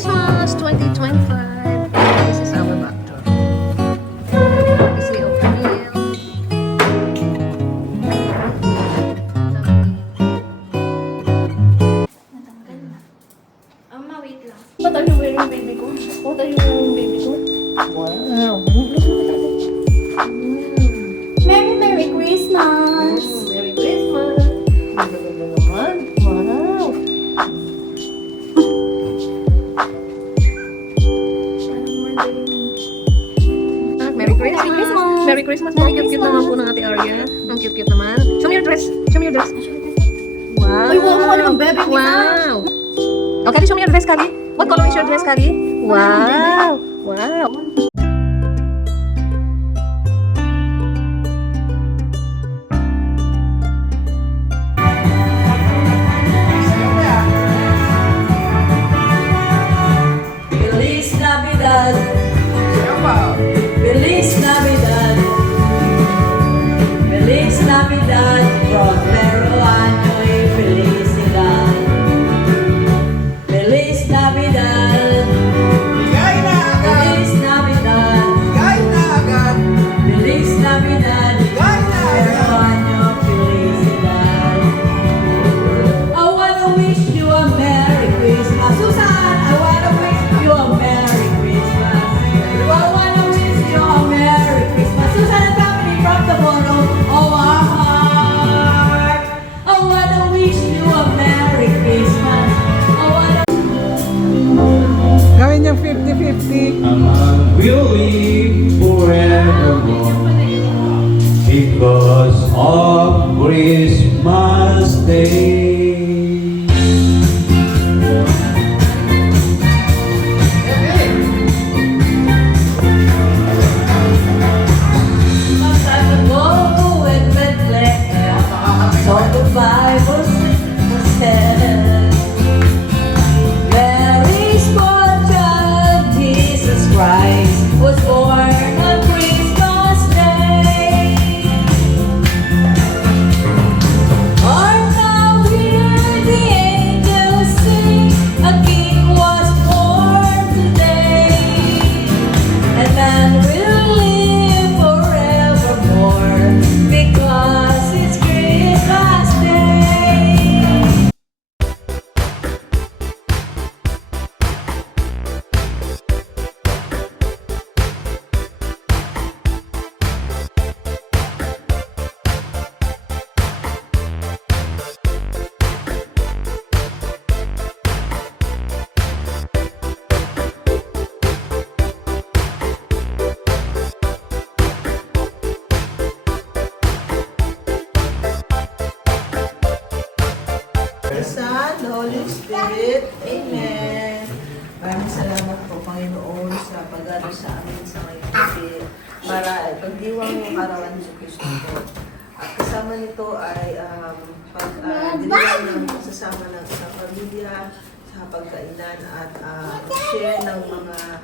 Christmas 2025. This is our backdrop. This is open meal. Wait lang. What are you wearing, baby ko? What are you wearing, baby ko? Wow. Merry Christmas! Merry Christmas. Ang ganda naman. Wow. Merry Christmas. Merry Christmas. Ang cute-cute naman po ng Ate Arya. Ang cute-cute naman. Show me your dress. Show me your dress. Wow. Uy, wow, ano, baby, Wow. Okay, show me your dress, Kali. What color is your dress, Kali? Wow. Wow. Feliz Navidad. Feliz Navidad. Feliz Navidad. Prospero año y felicidad. Feliz Navidad. Feliz Navidad. Feliz Navidad. Prospero año, felicidad. I wanna wish you a Merry Christmas. Susan, I wanna wish you a Merry Christmas. I wanna wish you a Merry Christmas. Susan and family from the bottom of our heart. I wanna wish you a Merry Christmas. I wanna Gawin niyang 50-50. Will live forevermore because of Christmas Day. Some time ago in Bethlehem, so the Bible said, Mary's born child, Jesus Christ, was born on Christmas Day. Art thou hear the angels sing, a King was born today, and man will live forevermore because it's Christmas Day. The Son, the Holy Spirit. Amen. Maraming salamat po, Panginoon, sa pag-ano sa amin sa ngayong gabi para pagdiwang yung karawan ni Kristo po. At kasama nito ay pag-diwang ng sasama ng isang pamilya sa pagkainan at share ng mga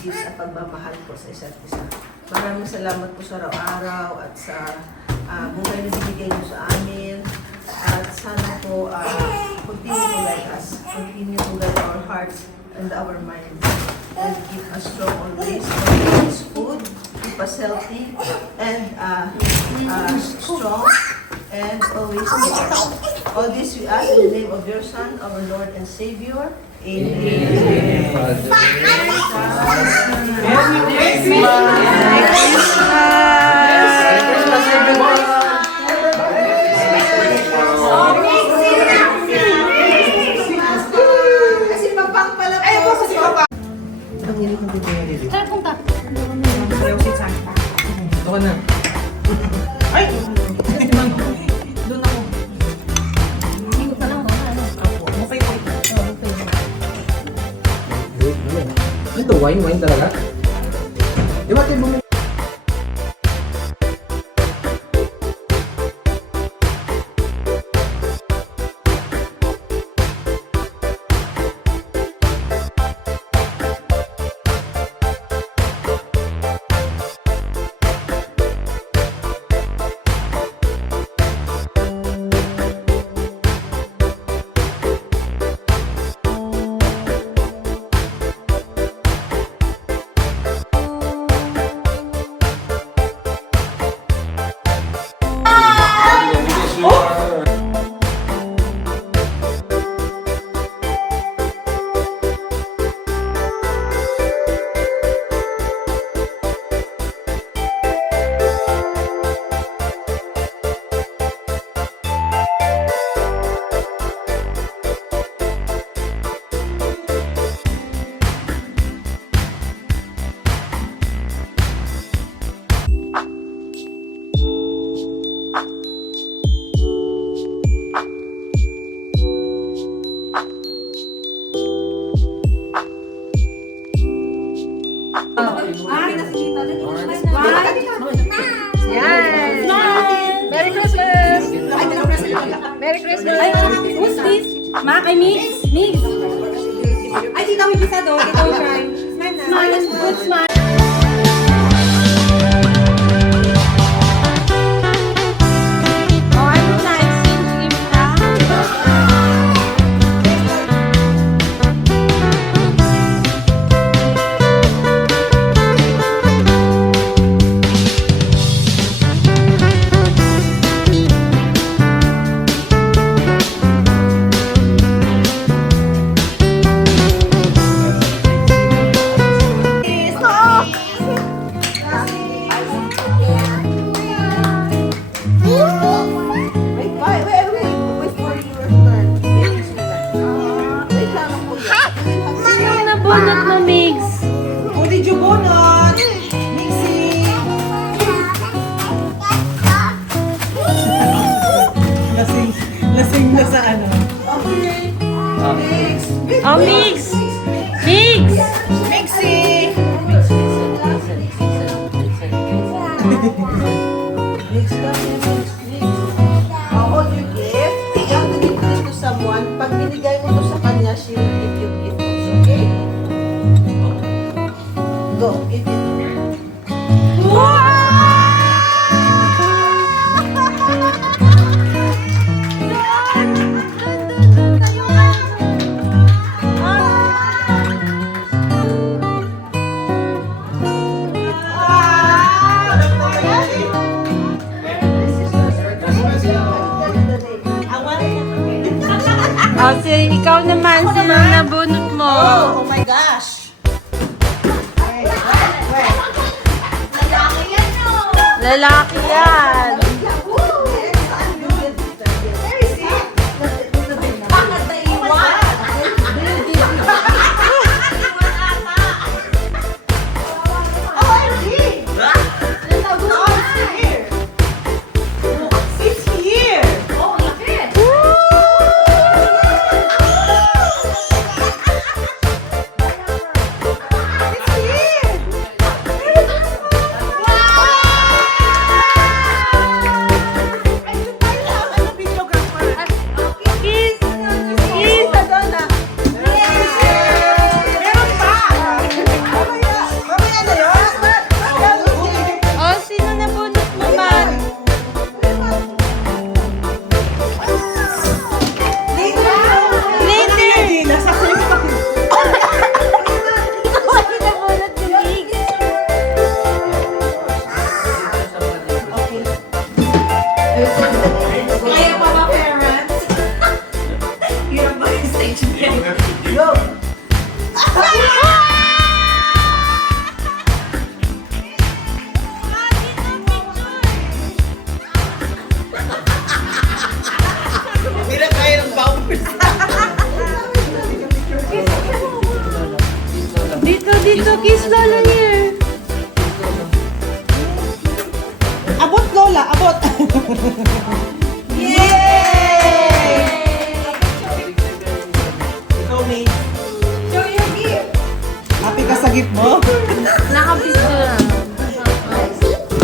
gifts at pagmamahal po sa isa't isa. Maraming salamat po sa araw-araw at sa buhay na binigay niyo sa amin. At sana po, continue to like us, continue to guide our hearts and our minds, and keep us strong always, keep us food, keep us healthy, and strong, and always care. All this we ask in the name of your Son, our Lord and Savior. Amen. Ang hilig ng bibigyan nila. Saan punta? Ayaw si Santa. Ito ka na. Ay! Doon ako. Hindi ko pa lang mga ano. Okay po. Ito, wine talaga? Di ba kayo bumili? Christmas. Ay, who's this? Ma, kay Mix? Mix. Ay, tita mo isa doon. Tita mo try. Smile na. Smile, good smile. Oh, ano na? Exchange gift na. Wait for your turn. Wait lang ako. Sino nabunot mo, Migs? Who did you bunot? Mixie! Lasing na sa ano. Okay. Mix! Oh, Migs! Migs! Mixie! Mix lang yan, mix. Hold your gift. You have to give this to someone. Pag binigay mo to sa kanya, she will give you gift also, okay? Go, give it. Oh, ikaw naman. Sino nabunot mo? Oh my gosh! Lalaki yan. Kiss! Kiss! Oh, sino nabunot mo, man? Later! Nasa Christmas. Sino nabunot ni Migs? Kaya pa ba, parents? Hirap ba yung stage name? Go! Hirap kayo ng bouncers. Dito, kiss Lola here. Abot, Lola, abot. Happy ka sa gift mo? Nakapito na.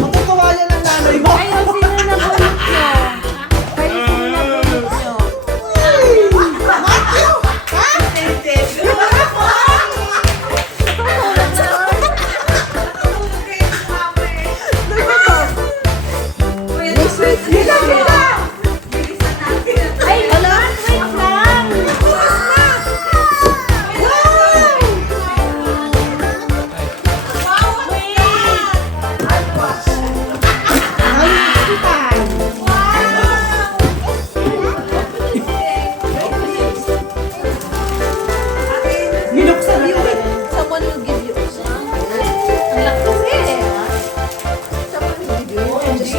Matutuwa yan ang nanay mo. Ayun, sino nabunot nyo? Kayo, sino nabunot nyo? Ay, wala. Wait lang. Binuksan yun. Someone will give you. Ang lakas eh. Someone will give you. Just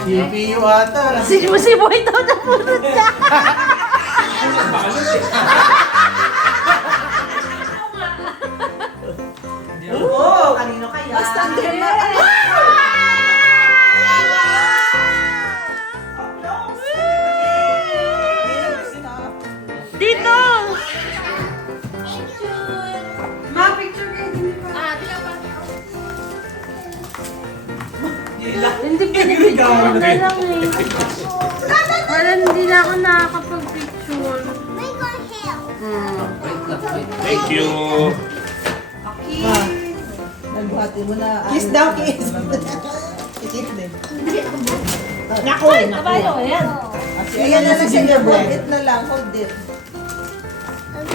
CPU ata. Si Boy daw nabunot ka. Oo, kanino kaya? basta din na. Dito! Hindi pinipicture na lang eh. Parang hindi na ako nakakapag-picture. Thank you. Nagbuhati mo na. Kiss daw, kiss. Kiss din. Naku, naku. Ayan na lang siya. Hold it na lang. Hold it.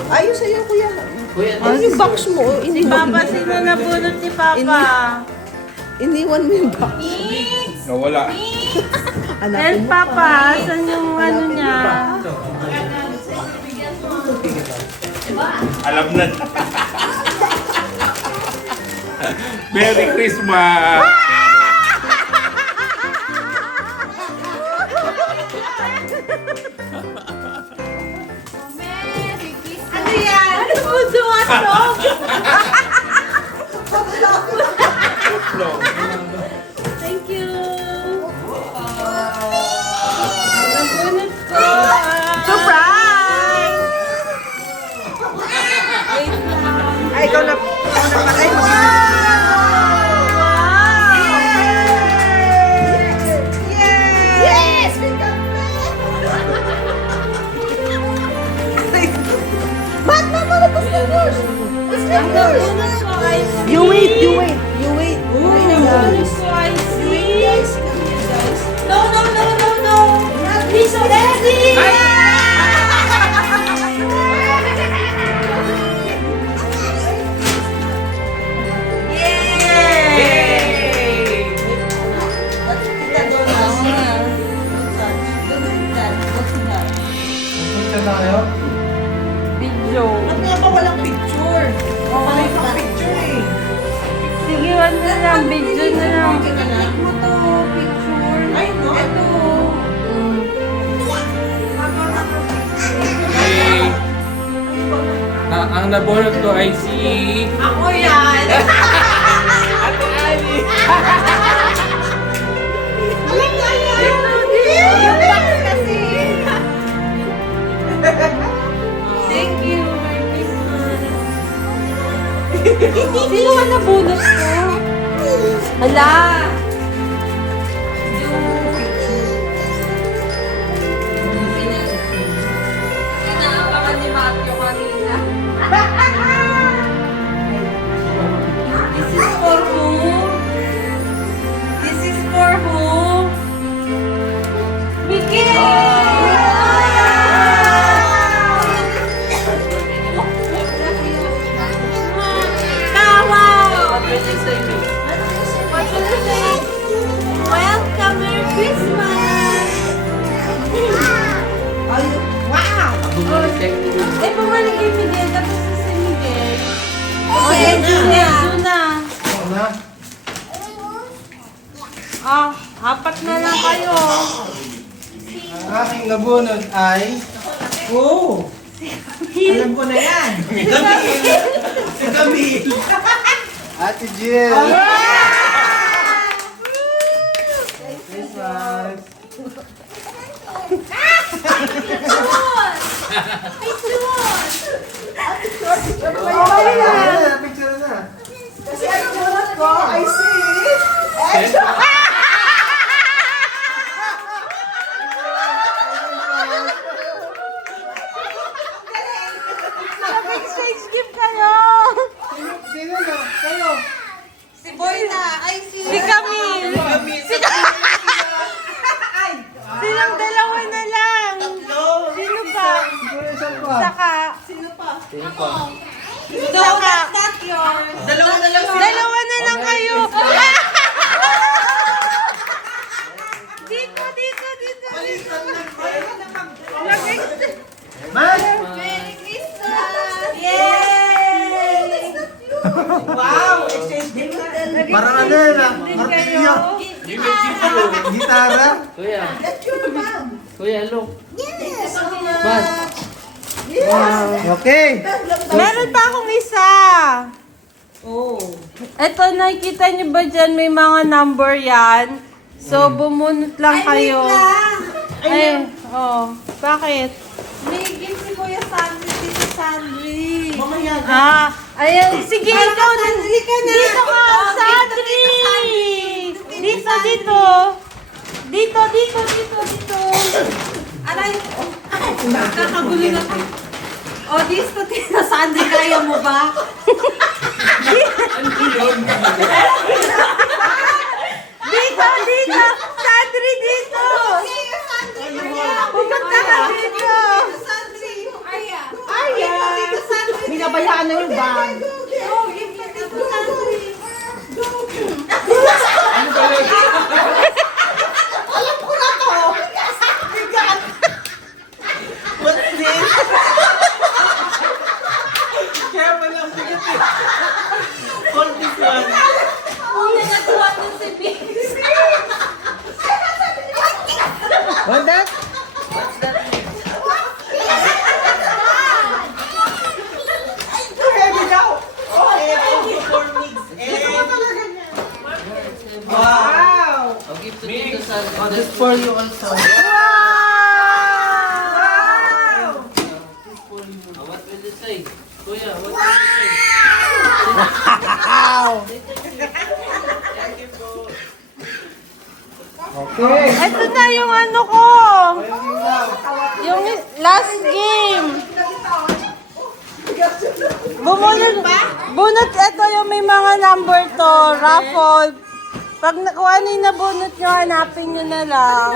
Ayos sa'yo, kuya. Ano yung box mo? Si Papa, sino nabunot ni Papa? Iniwan mo yung box. Nawala. And Papa, saan yung ano niya? Alam na. Merry Christmas! Ano yan? Ano po suwasok? Thank you. Nabunot ko. Surprise! Wait lang. Ay, ikaw na patay mo. Yes! We got Ba't mama na yours? What's Ang nabunot ko ay si... You wait, you wait, you wait. Ang nabunot ko ay si... No, no, no, no, no! Please, Leslie! Picture na kayo? Video. Ba't nga ba walang picture? Palay pang picture eh. Sige, ano na lang, video na lang. Click mo to, picture. Ay, no? Ito. Ang nabunot ko ay si... Ako yan! Ate Ali! Thank you. Merry Christmas. Sino ka nabunot ko? Hala! Pinaabangan ni Matthew kanina. This is for who? This is for who? Miguel! Welcome, Merry Christmas! Ay, wow! Eh, bumalik kay Miguel, tapos si Miguel. O, Sige Edu na. na. Ako na. Ah, apat na lang kayo. Ang aking nabunod ay... Oh! Alam ko na yan. Si Camille! Ate Jill! Christmas! Picture na. Kasi ang bunot ko, I see. Exchange gift kayo. Sino na? Kayo! Si Camille. Si Silang dalawa na lang. Sino pa? Siguro isang pa. Saka. Sino pa? Saka. Dalawa na lang. Dalawa na lang kayo. Dito. Man! Merry Christmas! Yay! Wow! Exchange gift na. Parang ano yun ah? Martilyo! Gitara! Kuya, Get your bag. Kuya, look. Yes! Bas. Okay! Meron pa akong isa. Oh. Ito, nakikita niyo ba dyan? May mga number yan. So, bumunot lang kayo. Ay, oh. Bakit? May gift si Kuya Sandri, Tito Sandri. Mamaya na. Ah, ayan. Sige, ikaw na. Dito ka, Sandri. Dito, dito. Dito, dito, dito, dito. Aray. Kakagulo na. O, dito, Tita Sandy, kaya mo ba? Dito, dito. Sandri, dito. Pupunta ka dito. Binabayaan na yung bag. What's that? Wow! I'll give to Tito Sandy. Oh, this for you also. Oh, what will you say? Kuya, what will you say? Okay. Ito na yung ano ko. Yung last game. Bunot, ito yung may mga number to. Raffle. Pag kung ano yung nabunot nyo, hanapin nyo na lang.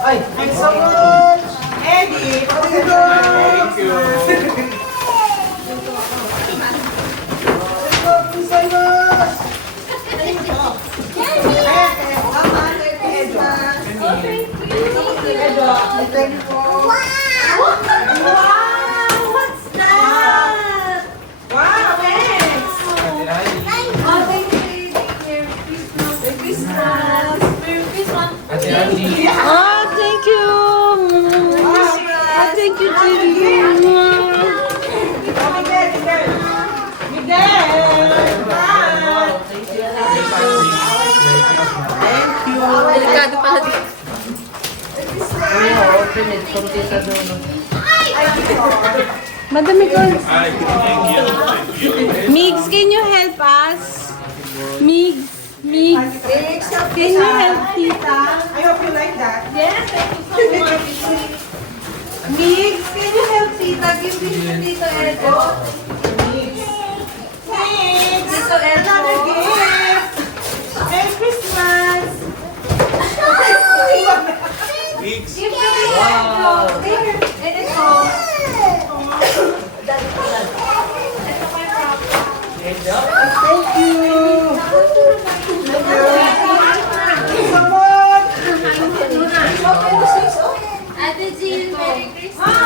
Ay, thanks so much. Eddie, Thank you. Ate Angie. Oh, thank you. Thank you, Delikado pala dito. Kuya, open it from Tita Dono. Madami ko. Ay, thank you. Thank you. Migs, can you help us? Migs, Migs. Can you help Tita? I hope you like that. Yes, thank you so much. Migs, can you help Tita? Give this to Tito Edo. Thanks! Tito Edo. Another gift! Merry Christmas! Mix. Give to Tito Edo. There, ito. Thank you! So much! Ate Jill, Merry Christmas.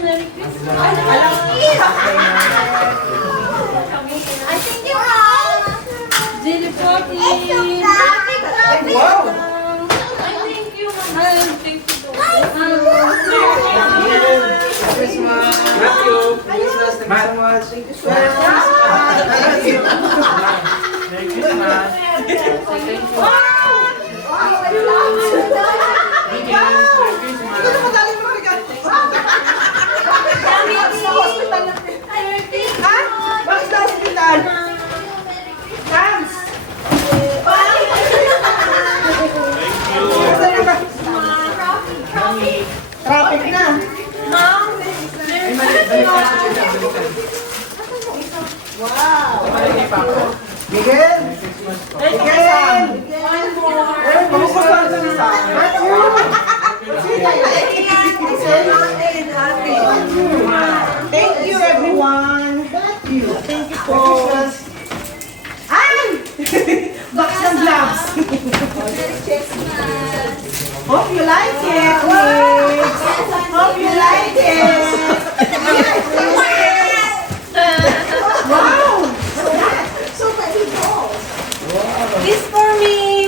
Merry Christmas. I think you all. Jill Forty. Wow! I thank you. Thank you. Christmas. Matthew. Christmas, thank you so much. Thank you so much. Merry Christmas. Say thank you. Thank you. Merry Christmas. Bakit sa hospital? Dance! Traffic na. Wow! Miguel! Miguel! Kamusta sa isa? Thank you everyone. Thank you po. Ay! Box ng gloves. Hope you like it, kids. Hope you like it. Wow! So many balls. This for me.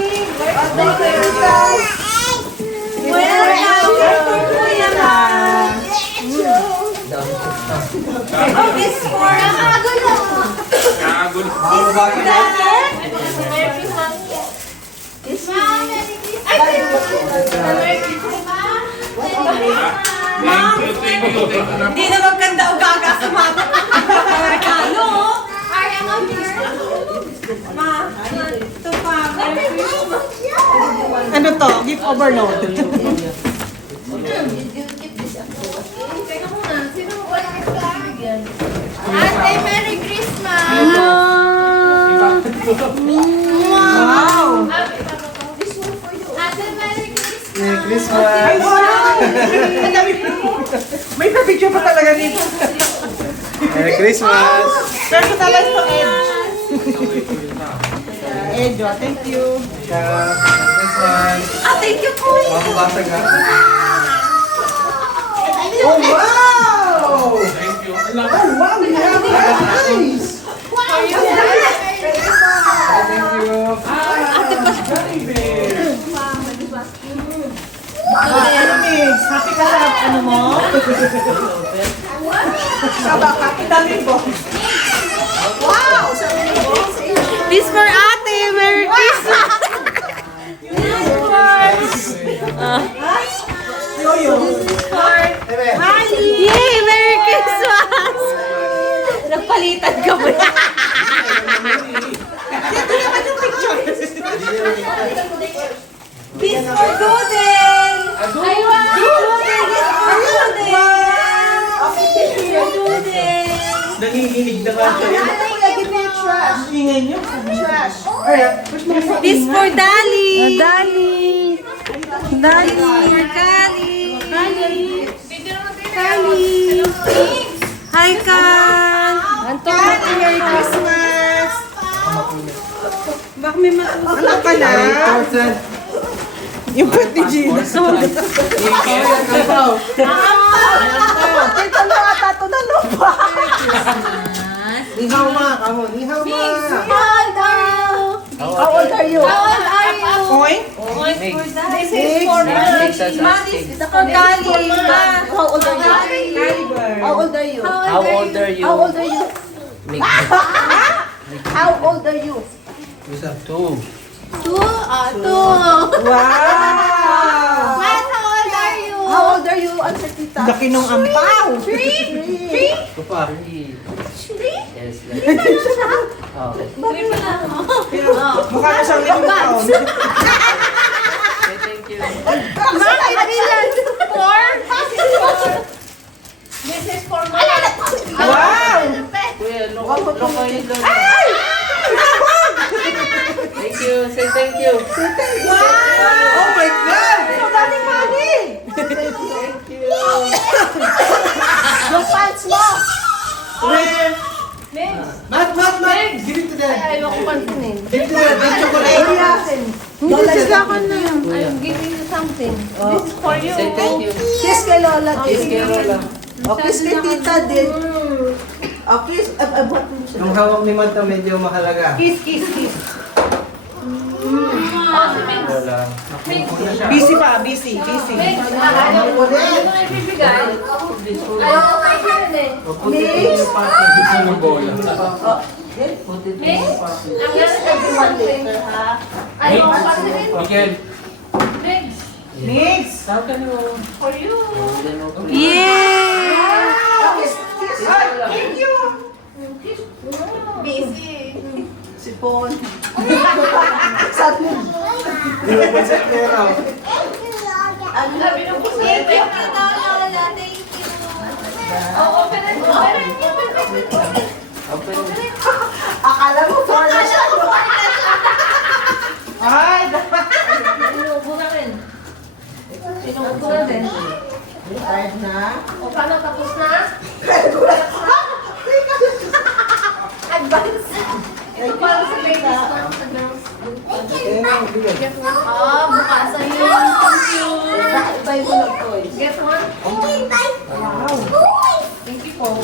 Thank you guys. Welcome, Kuya Ma. Oh, this for Thank you. Hindi na maganda o gaga sumama. Amerikano. Ito pa. Ano to? Gift overload. Teka muna, sino mo ba nakikibigyan? Ate, Merry Christmas! Wow! Ate, Merry Christmas! Merry Christmas! Ay, wow! May picture pa talaga dito. Merry Christmas! Personalized to Edge. Edge, thank you. Merry Christmas! Thank you po. Mababasag ha? Oh, wow! Thank you. Oh, wow! We have nice! Thank you! Happy ka sa ano mo? Happy dami po. Wow! This for ate! Merry Christmas! Yoyo. Yay! Merry Christmas! Nagpalitan ka ba? This for Doodle! I want! Nanginginig na ba siya? Ingay niyo. Trash. This for Dali! Dali! Dali! Dali! Hi, Kan! Happy Merry Christmas! Baka may matuwa. Ano ka na? Yung pet ni Gina. Ito na ata ito na lupa. Nihaw ma! Kamo! Nihaw ma! How old are you? Oy? This is for Asking. for Gali. How old are you? How old are you? How old are you? How old are you? Mig- How old are you? Isa. Two. Two. Wow! What? How old are you? How old are you? Answer tita. Laki nung ampaw. Three? Ito pa. Three? Yes. Like. Oh. Three pa lang. Mukha ka siyang limang taon. Say thank you. Bakit bilan? Four? This is for my... Wow! Kuya, look kayo doon. Thank you. Say thank you. Wow! Oh my God! Ang daming money! Thank you. Yung pants mo! Mat! Give it to them! Ayoko pansinin. Give it to them! Give chocolate! Hindi akin. Hindi sila ka na. I'm giving you something. Oh. This is for you. Say thank you. Kiss kay Lola. Kiss kay Lola. Oh, kiss kay tita din. Oh, kiss. Buhat mo siya. Yung hawak ni Mata medyo mahalaga. Kiss, kiss, kiss. Wala. Busy pa, busy, busy. Ayaw mo ibibigay. Ayaw ko kayo eh. Mix. Gusto mo bola. Put it in Mix? your pocket. Ang yes, everyone later, ha? Ayaw ko pansinin. Miguel. Mix. Mix. How can you? For you. Then open it. Yay! Oh, kiss, kiss. Thank you. Busy. Sipon. Saan mo? Pinapansin niya raw. Sabi nung gusto niya. Thank you daw, Lola. Thank you. Oh, open it. Open it. Akala mo, for na siya. Ay, Sinubo na rin. Sinubo na din. tired na. O, paano tapos na? Advance. Ito parang sa ladies lang, sa girls. Get one. Bukasan yun. Thank you. Tayo mo ng toys. Get one. Wow. Thank you po.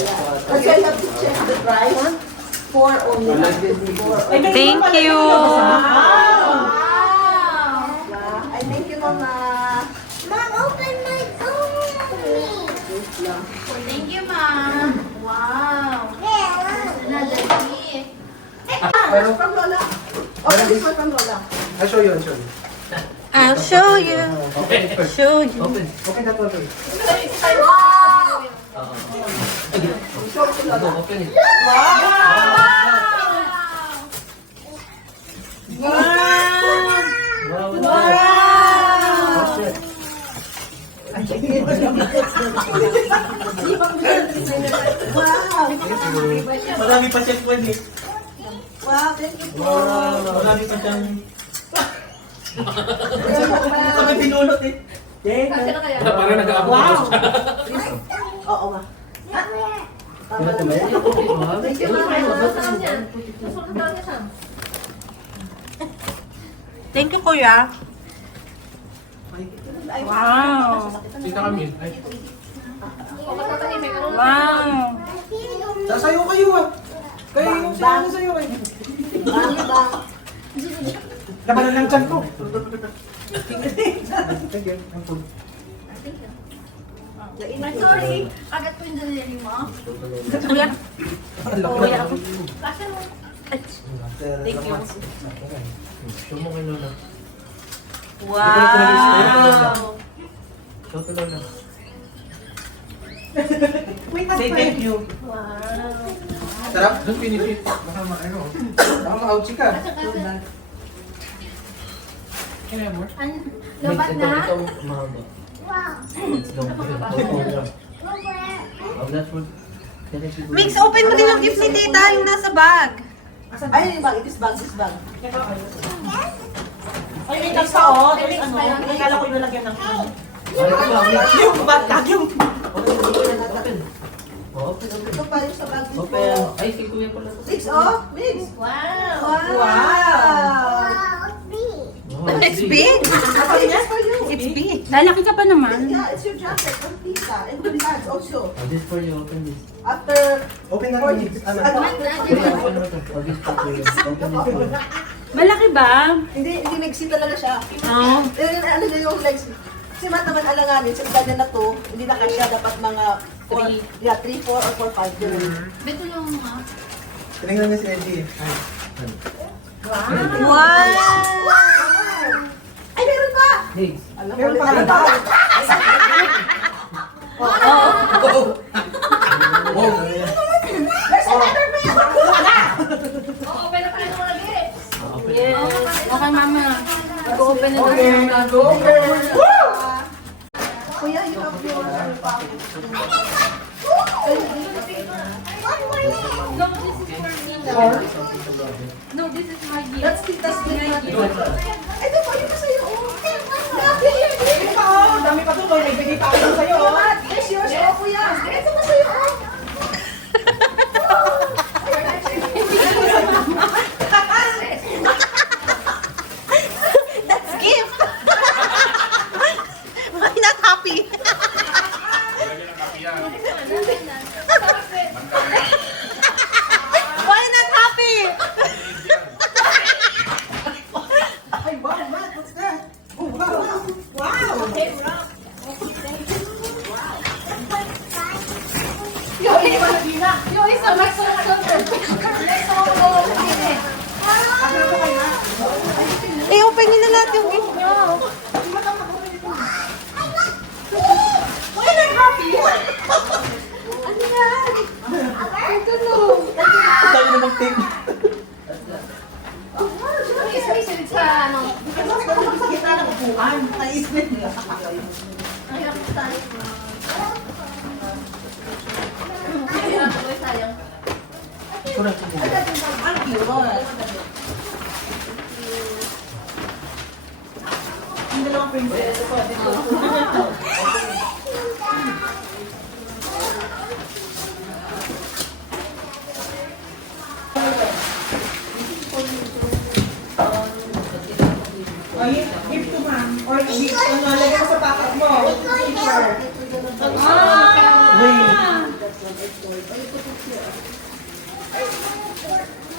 Kasi I have to check the price. 4 only. 4 Thank you. Wow. I thank you, Mama. Mom, open my door. Thank you, Mom. Wow. Another gift. Pero, From Lola. Open this one from Lola. I'll show you, I'll show you. I'll show you. Open it first. Show you. Open. Open that one first. Show to Lola. Open it. What's that? Marami pa siyang pwede. Wow, thank you po. Marami pa siyang... Kami pinulot eh. Parang nag-aabot siya. Oo nga. Thank you, Thank you, Kuya. Wow. Kita kami. Ay, Wow. Sasayo kayo ah. Kayo yung sayo kayo. Labanan ng tiyan ko. Thank you. Ang food. Sorry, kagat ko yung delivery mo. Kuya. Kuya ako. Thank you. Show mo kay Lola. Wow. Show to Lola. Say thank you. Sarap. Doon pinipit. Baka ano. Baka ma-ouchie ka. Kaya mo? Lobat Ito, na? ito, mahaba. Let's go. Oh, that's what... Mix, open mo din yung gift ni Tita, yung nasa bag. Ay, bag. This bag, this bag. Ay, may tagsa oh. There's ano. Nakala ko yung lalagyan ng... Yung bag, yung... Open. Oh, open, open. Ito pa yung sa bag. Open. Ay, si Kuya pala. Mix, oh. Mix. Wow. Wow. Oh, It's big. Yes, for you. It's big. Lalaki ka pa naman. Yeah, it's your jacket from Tita. And good hands also. Oh, this for you. Open this. After Open na 40. rin. Ano? Kuya, open mo ito. Oh, this for Kuya. Open this for you. Malaki ba? Hindi mixi talaga siya. Oo. Ano na yung legs? Si Matt naman alanganin, sa ganyan na to, hindi na kasya dapat mga 3, 4 or 4, 5. Beto yung mga... Tinignan niya si Edgy. Wow. Ay, meron pa! Hey. Alam mo, Meron pa meron ka. There's another pair! Oo, pero paano mo lagi? Oh, open. Yes. Okay, mama. Mag-open na Okay, natin. nag-open. Kuya, you have your pocket. No, this is my gift. That's Tita's gift. Ito pa, yun pa sa'yo. Ito pa oh. Dami pa to. May bigay pa ako sa'yo oh. It's yours, oh, kuya. Ito pa sa'yo, oh. That's gift. Why not happy? lagyan ng kapiyan. Why not happy? Ay, wow, Matt, what's that? Oh, wow. Wow. Yung isa, next one. Next one. I-open niyo na lahat yung gift niyo. Why not happy? Ano yan? I don't know. Dami na mag-take. Space sa ano. Sa gitna ng upuan. Naisip niya. Ang hirap sa tayo. Ang hirap ko sayang. Ang cute. Yung dalawang princess. Ay, gift to ma'am. Or gift ano, lagay mo sa packet mo.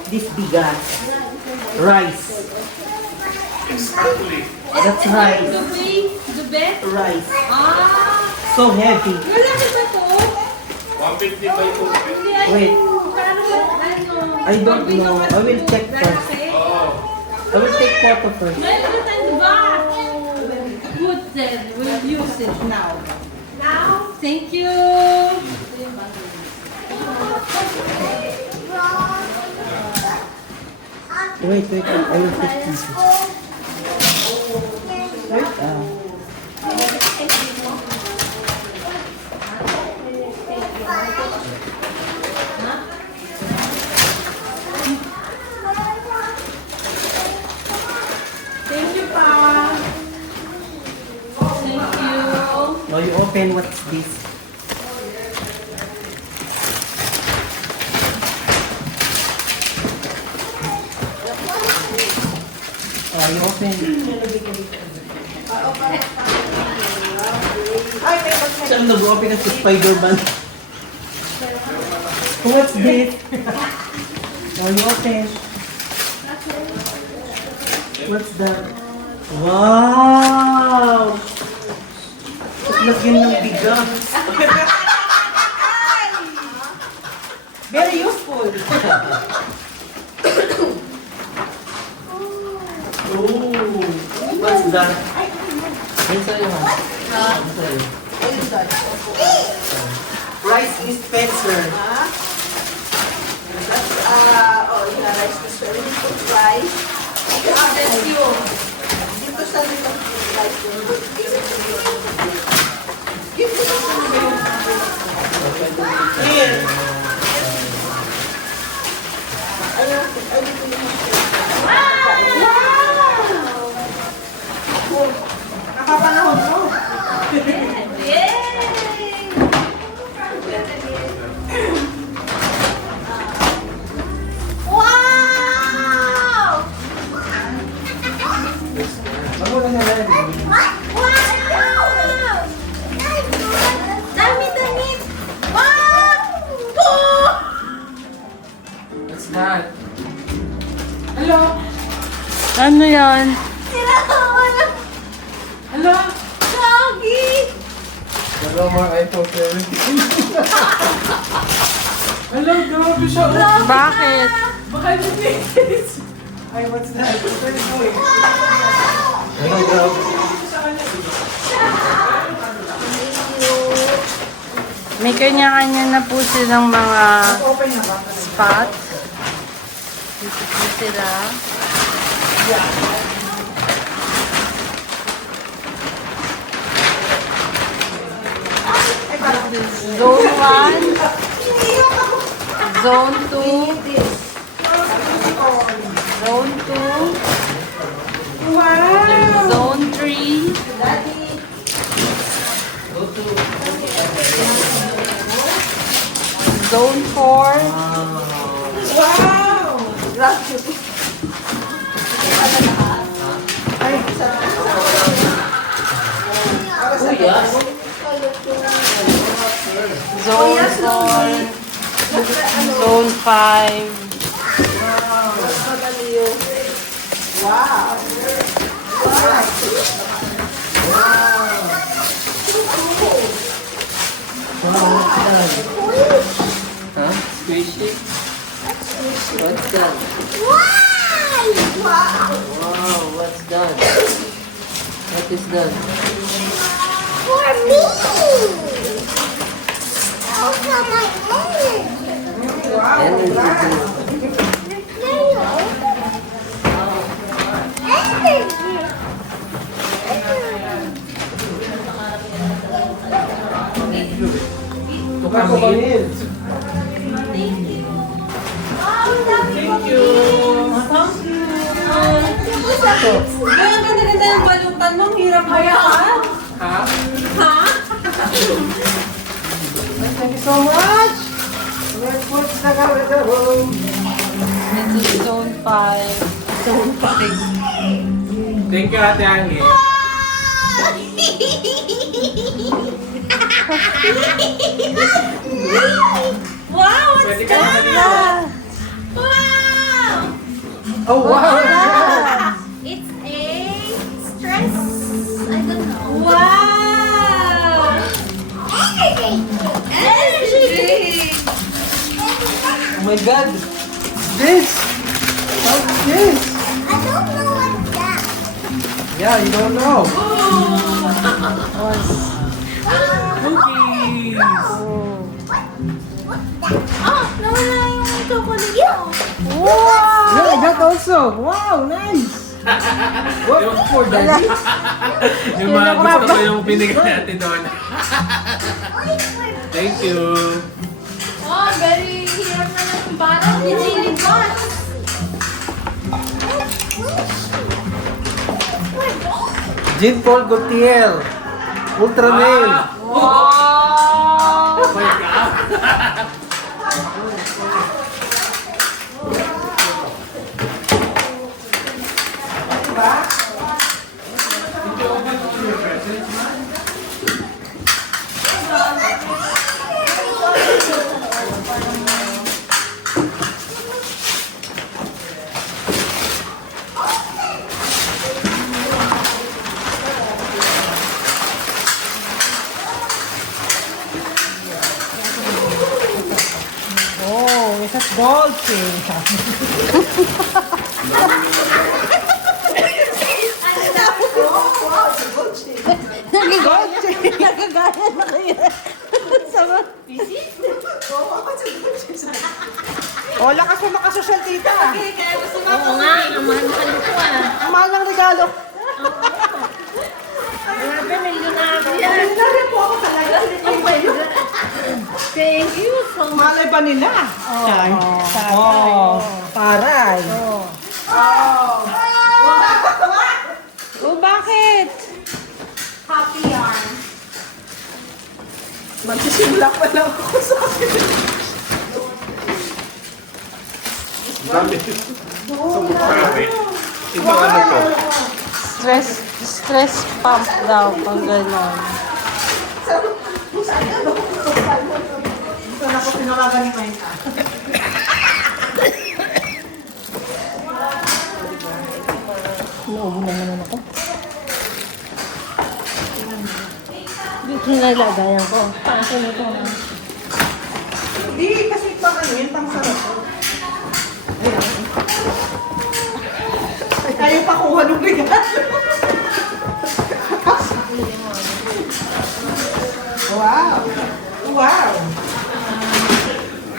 This bigas. Rice. Exactly. That's rice. Dube? Rice. Ah! So heavy. Malaki ba to? 150 by 250. Wait. Paano ba? Ano? I don't know. I will check first. I will take photo first. Good then. We'll use it now. Now? Thank you. Wait. I will take pieces. Thank you, Pa. Thank you. Now you open what's this? You open. Saan nag-open ka sa Spider-Man? What's this? Now you open. What's that? Wow! Lagyan ng bigas. Very useful. Oh! What's that? Yun sa'yo, ha? Yun sa'yo. Ayun dad. Rice dispenser. That's, rice dispenser. We need to try. Dito sa likod rice Give me Here. Nakapanahon mo. Ako na lang. What's that? Hello? Ano yan? Hello? Hello, mga iPhone 17. Hello, grabe siya. Bakit? Baka nilinis. Ay, what's that? What's that doing? Hello, grabe. May kanya-kanya na po silang mga spot. Dito po sila. Zone 1, Zone 2, Zone 2, Zone 3, Zone 4, Zone 4, Zone 5, Huh? Squishy? What's that? Wow, what's that? What is that? Energy drink. Tukang mail. Ay, ang ganda-ganda yung balutan mo. Hirap hayaan. Ha? Ha? Thank you so much. Let's put the camera down. This is Zone 5. Zone 5. Thank you, Ate Angie. Wow, what's Pwede ka that? na Wow! Oh, wow! It's a stress. I don't know. Wow! Energy! Energy! Oh my God! this? What's this? I don't know what's that. Yeah, you don't know. Cookies! Oh, nawala yung chocolate ko. Yeah, I got also. Wow, nice. What for daddy? Yung mga gusto ko yung binigay natin doon. Thank you. Oh, very hirap na ng parang piniling ko. Jean Paul Gaultier. Ultra Nail. Oh my God! Oh, esas Dolce. Nagagaya na kayo. Sama. Oh, lakas mo makasosyal, tita. Oo nga, ang mahal-mahal ko ah. Ang mahal ng regalo. Grabe, milyonaryo yan. po ako talaga. Oh my God. Thank you so much. Malay ba nila? Oh, paray. Oh, bakit? Happy yarn. Magsisimula pa lang ako sa akin. Dami. Grabe. Ito ano to? Stress pump daw, pang gano'n. Ito na ako tinawagan ni Maita. Naubo na naman ako. Dito nalagayan ko. Paano na ito? Hindi, kasi pang ano yun, pang sarap. Ay, ayaw pa kuha ng regalo. Wow! Wow!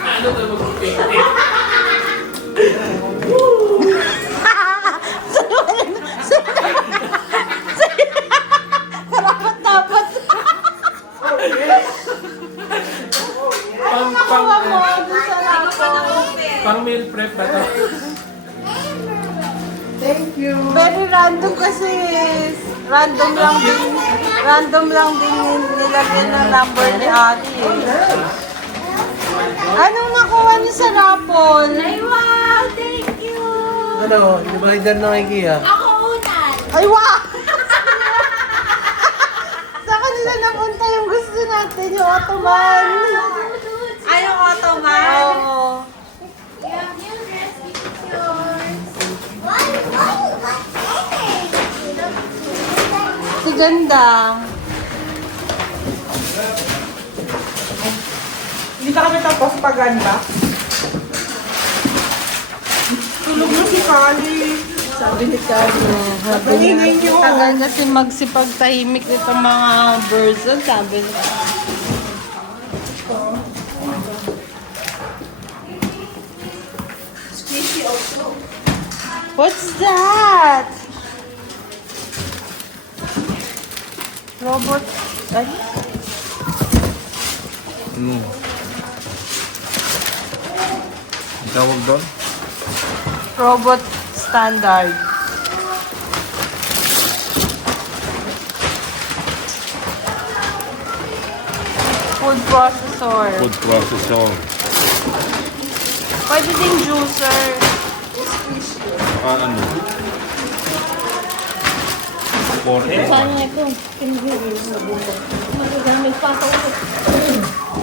Ano to mag-painting? Karapat-dapat. Pang meal prep ba to? Thank you! Very random kasi. Random lang din nilagyan ng number ni Ate. Anong nakuha niyo sa rapol? Ay, wow! Thank you! Ano, hindi ba rin nakikita? Ako unan! Ay, wow! Sa kanila napunta yung gusto natin, yung Ottoman. Ay, yung Ottoman? Oo. You have new dress, it's yours. Si ganda. Hindi pa kami tapos pag-ganda. Tulog na si Kali. Sabi ni Kali. Maingay niyo. Tagal kasi magsipagtahimik nitong mga person, sabi niya. Squishy also. What's that? Robot. Ay, Ang tawag doon? robot standard. Food processor. Food processor. Pwede din juicer. Ano? Corte. Paano nga ito? Magagamit pa ako.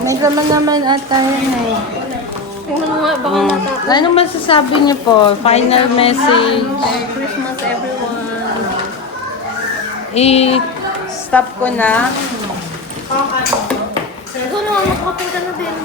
May naman ata yan eh. Tingnan mo nga, baka matapos. Ano masasabi niyo po? Final message. Merry Christmas, everyone. I-stop ko na. Ito naman, makapunta na din.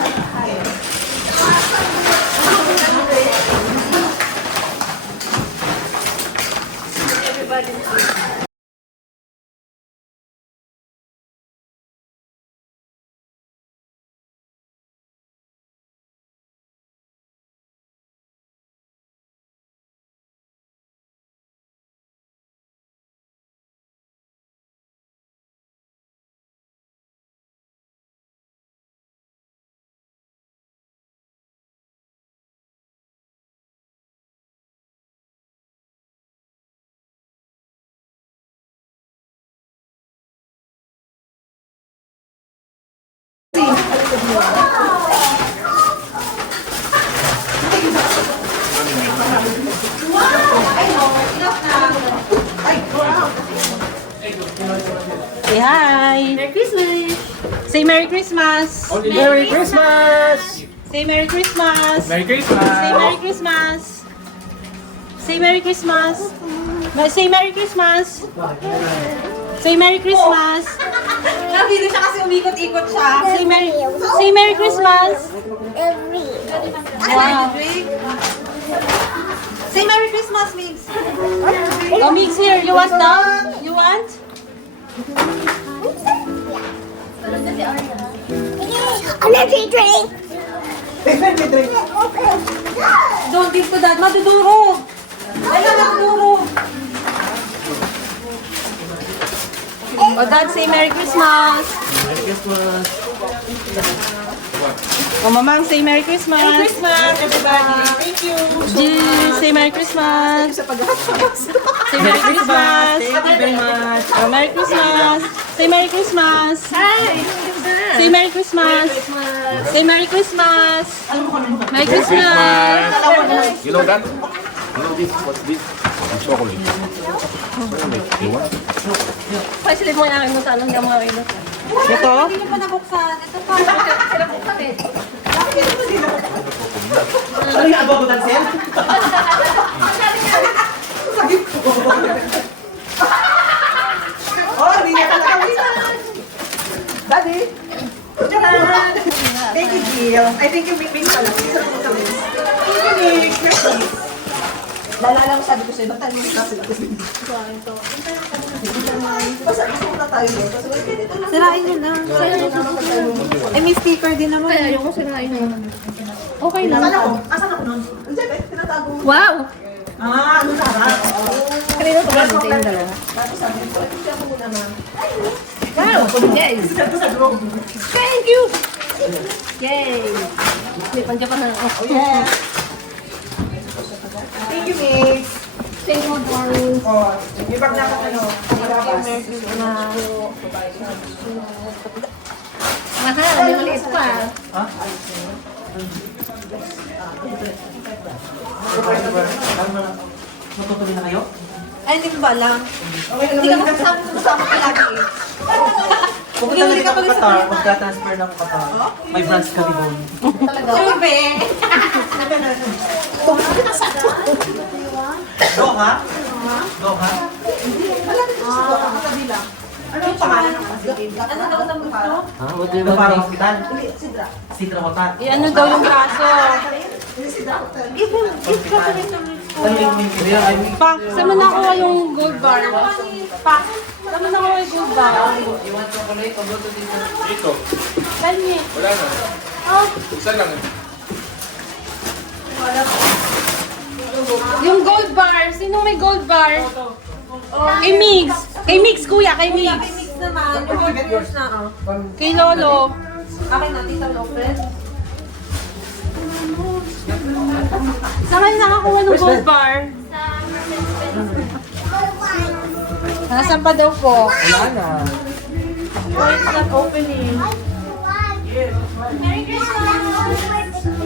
Say hi. Merry Christmas! Say Merry Christmas. Merry Christmas! Say Merry Christmas. Merry Say Christmas! Merry Christmas. Say Merry Christmas. Say Merry Christmas. Say Merry Christmas. Nabili siya kasi umikot-ikot siya. Say Merry Christmas. Wow. Say Merry Christmas, Migs. Oh, mix here. You want that? You want? Don't give to that. Madudurog. Ay, madudurog. Oh, Dad, say Merry Christmas. Merry Christmas! Oh, Mamang, say Merry Christmas. Merry Christmas, everybody. Thank you. Jill, say Merry Christmas. Sa pag-hahamas. Say Merry Christmas. Thank you very much! Oh, Merry Christmas. Say Merry Christmas. Hi! Say Merry Christmas. Say Merry Christmas. Merry Christmas. You know that? You know this? What's this? Chocolate. You want? Pasilip mo yung akin mo sa anong yung mga ilo. Ito? Hindi pa nabuksan. Ito pa. Sila buksan eh. Ano yung ababutan, Sel? Oh, hindi na talaga. Daddy. Thank you, Gio. I think you make me pala. Isa po kami. Thank you, Nick. Merci. Lalala ko sabi ko sa'yo, ba't tayo mo kasi kasi. Basta gusto mo na tayo doon. Kasi wait, dito lang. Sirain nyo na. Ay, may speaker din naman. Kaya ayoko sirain na. Okay lang. Asan ako? Asan ako nun? Diyan, tinatago mo. Wow! Ah, ano na ba? Kanina ko ba dito yung dalawa? Tapos sabi ko, ito siya mo muna na. Wow! Yes! Thank you! Yay! May panja pa na. Oh, yeah. Thank you, Miss. Thank you, darling. Oh, may bag na ako ano. Mahal, may maliit pa. Matutuloy na kayo? Ay, hindi ko ba alam? Hindi ka makasama ka lagi eh. Pupunta na rin ako Qatar, magka-transfer na ako Qatar. May branch kami doon. Sure, be. Doha? Doha? Ano yung pangalan ng facility? Ano daw ang gusto? Ha? What do you Doha want? Hospital? Sidra. Sidra Hotel. Ano daw yung braso? Sidra Hotel. Ano yung menu? Pa, saan mo nakuha yung gold bar? Pa, saan mo nakuha yung gold bar? You want chocolate or go to this? Ito. Tell me. Wala na. Isa lang. Yung gold bar. Sino may gold bar? Kay Mix. Kay Mix, kuya. Kay Kay Mix. Mix naman. Yung gold yours na, oh. Kay Lolo. Akin na, Tita Lopez. Saan kayo nakakuha ng gold bar? Nasaan pa daw po? Wala na. Why it's not opening?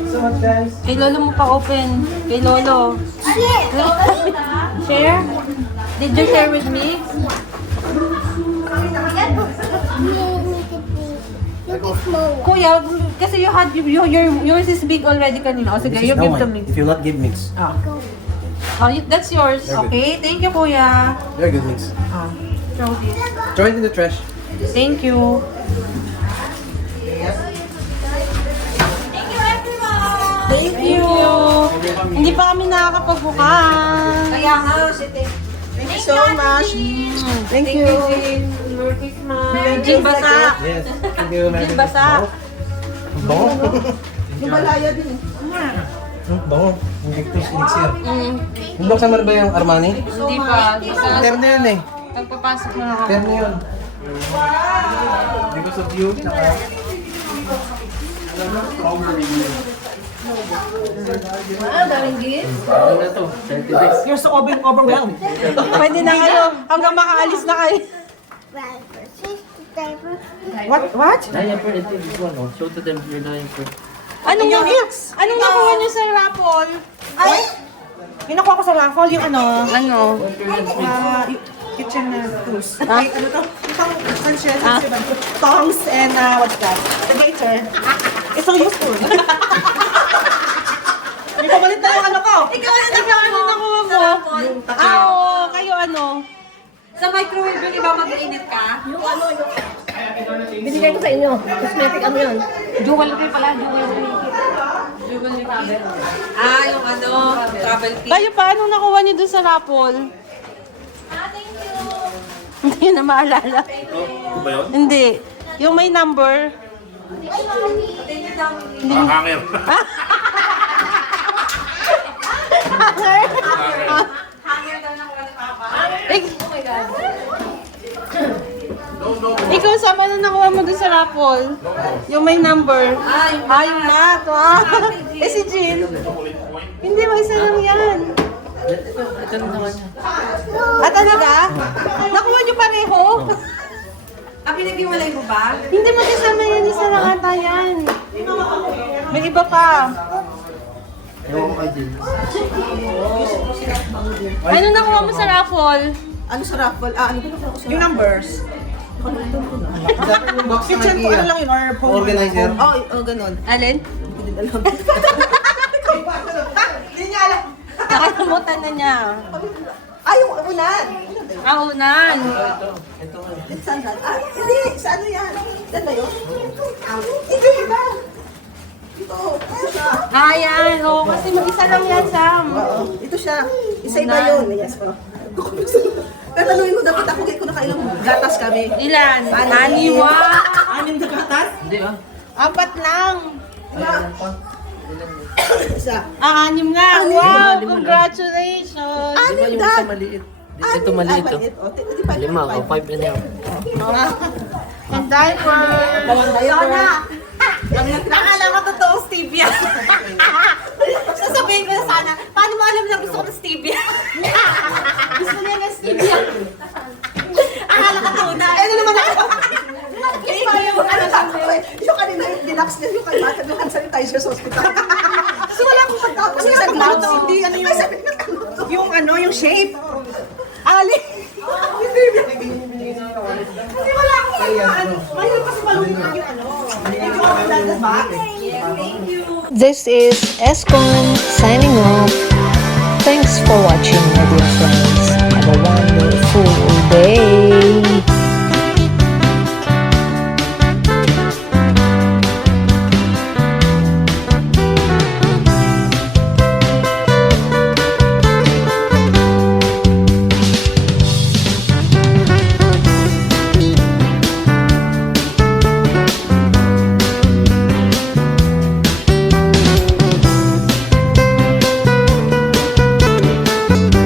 So much guys. Kay Lolo mo pa open. Kay Lolo. Share? Did you share with me? Kuya, kasi you had yours is big already kanina. O sige, you give to me. If you not give mix. Oh, that's yours. Okay, thank you, Kuya. Very good mix. Show this. Throw it in the trash. Thank you. Thank you. Hindi pa kami nakakapagbukas. Kaya nga, Thank you so much. Thank you. Merry Christmas. Jin basa. Yes. Thank you. Jin basa. Bango. Lumalaya din eh. Bango. Hindi ko sinisir. Buksan mo na ba yung Armani? Hindi pa. Terno yun eh. Pagpapasok na ako. Terno yun. Because of you. Tsaka. Ah, daming gifts. Ano na to? 30 days. You're so overwhelmed. Pwede na kayo. Hanggang makaalis na kayo. What? Diaper, ito, this one, oh. Show to them your diaper. Anong nakuha niyo sa raffle? Ay! Kinukuha ko sa raffle yung ano? Ano? Kitchen tools. Ay, ano to? Pang sunshine, tongs and what's that? The waiter. It's so useful. Ikaw na yung ano ko. Ikaw ano nakuha mo? Oo, kayo ano? Sa microwave yung iba mag-init ka? Binigay ko sa inyo. Cosmetic ano yun? Jewel ko pala, jewel ko. Yung ano, travel kit. Kayo pa, anong nakuha niyo doon sa raffle? Thank you. Hindi na maalala. Ano ba yun? Hindi. Yung may number. Hanger. Ikaw, sama na nakuha mo doon sa raffle? Yung may number. Yung mat. Si Jill. Hindi, may isa lang yan. Ito na naman niya. Talaga? Nakuha niyo pareho? Pinag-iwalay mo ba? Hindi magkasama yan. Isa lang ata yan. May iba pa. Ewan ko kay Jill. Ano nakuha mo sa raffle? Ano sa raffle? Ano ba nakuha ko sa Yung numbers. kitchen ko ano lang yun or phone? Organizer. Ganun. Alin? Hindi ko din alam. Hindi niya alam. Nakalimutan na niya. Yung unan. Unan. Saan na? Hindi. Sa ano yan? Saan ba yun? Ito iba. Ito. Ito siya. Yan. Oo, kasi mag-isa lang yan, Sam. Ito siya. Isa iba yun. Yes po. Pero tanungin mo, dapat ako kayo kung nakailang gatas kami. Ilan? Aniwa. 6 na gatas? Hindi ah. 4 lang. Isa. 6 nga. Wow, congratulations. Di ba yung isa maliit? Ito maliit oh. Di pa 5 o 5 and a half. And diaper. Sana. Akala ko totoo stevia. Sasabihin ko na sana, paano mo alam na gusto ko ng stevia? Gusto niya ng stevia. Akala ko tunay. Ano naman ako? Yung kanina yung deluxe niya, yung kanina yung hand sanitizer sa hospital. Kasi wala akong pagkakos. Kasi sa gloves, hindi ano yung ano, yung shape. Ali! Hindi wala akong ano. Ngayon kasi malungkot yung ano. Yung box. This is Escon signing off. Thanks for watching, my dear friends. Have a wonderful day.